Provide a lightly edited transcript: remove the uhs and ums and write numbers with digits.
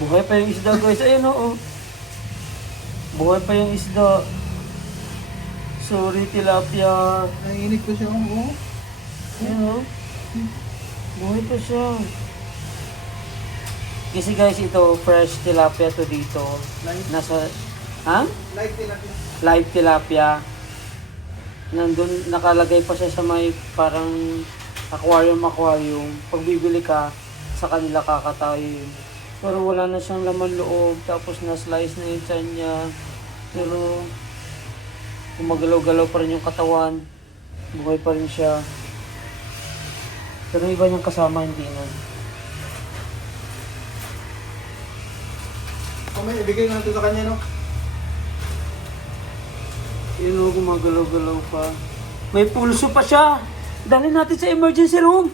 Buhay pa yung isda guys. Ayun oo. Buhay pa yung isda. Sorry tilapia. Nanginginig ko siya. Oh. Ayun oh. Buhay pa siya. Kasi guys ito fresh tilapia to dito. Live, Nasa... Ha? live tilapia. Live tilapia. Nandun nakalagay pa siya sa may parang aquarium. Pag bibili ka, sa kanila kakatayin. Pero wala na siyang laman loob. Tapos na-slice na yung tiyan niya. Pero gumagalaw-galaw pa rin yung katawan. Buhay pa rin siya. Pero iba niyang kasama hindi na. May ibigay ko natin sa kanya, no? Yun o, gumagalaw-galaw pa. May pulso pa siya. Dali natin sa emergency room.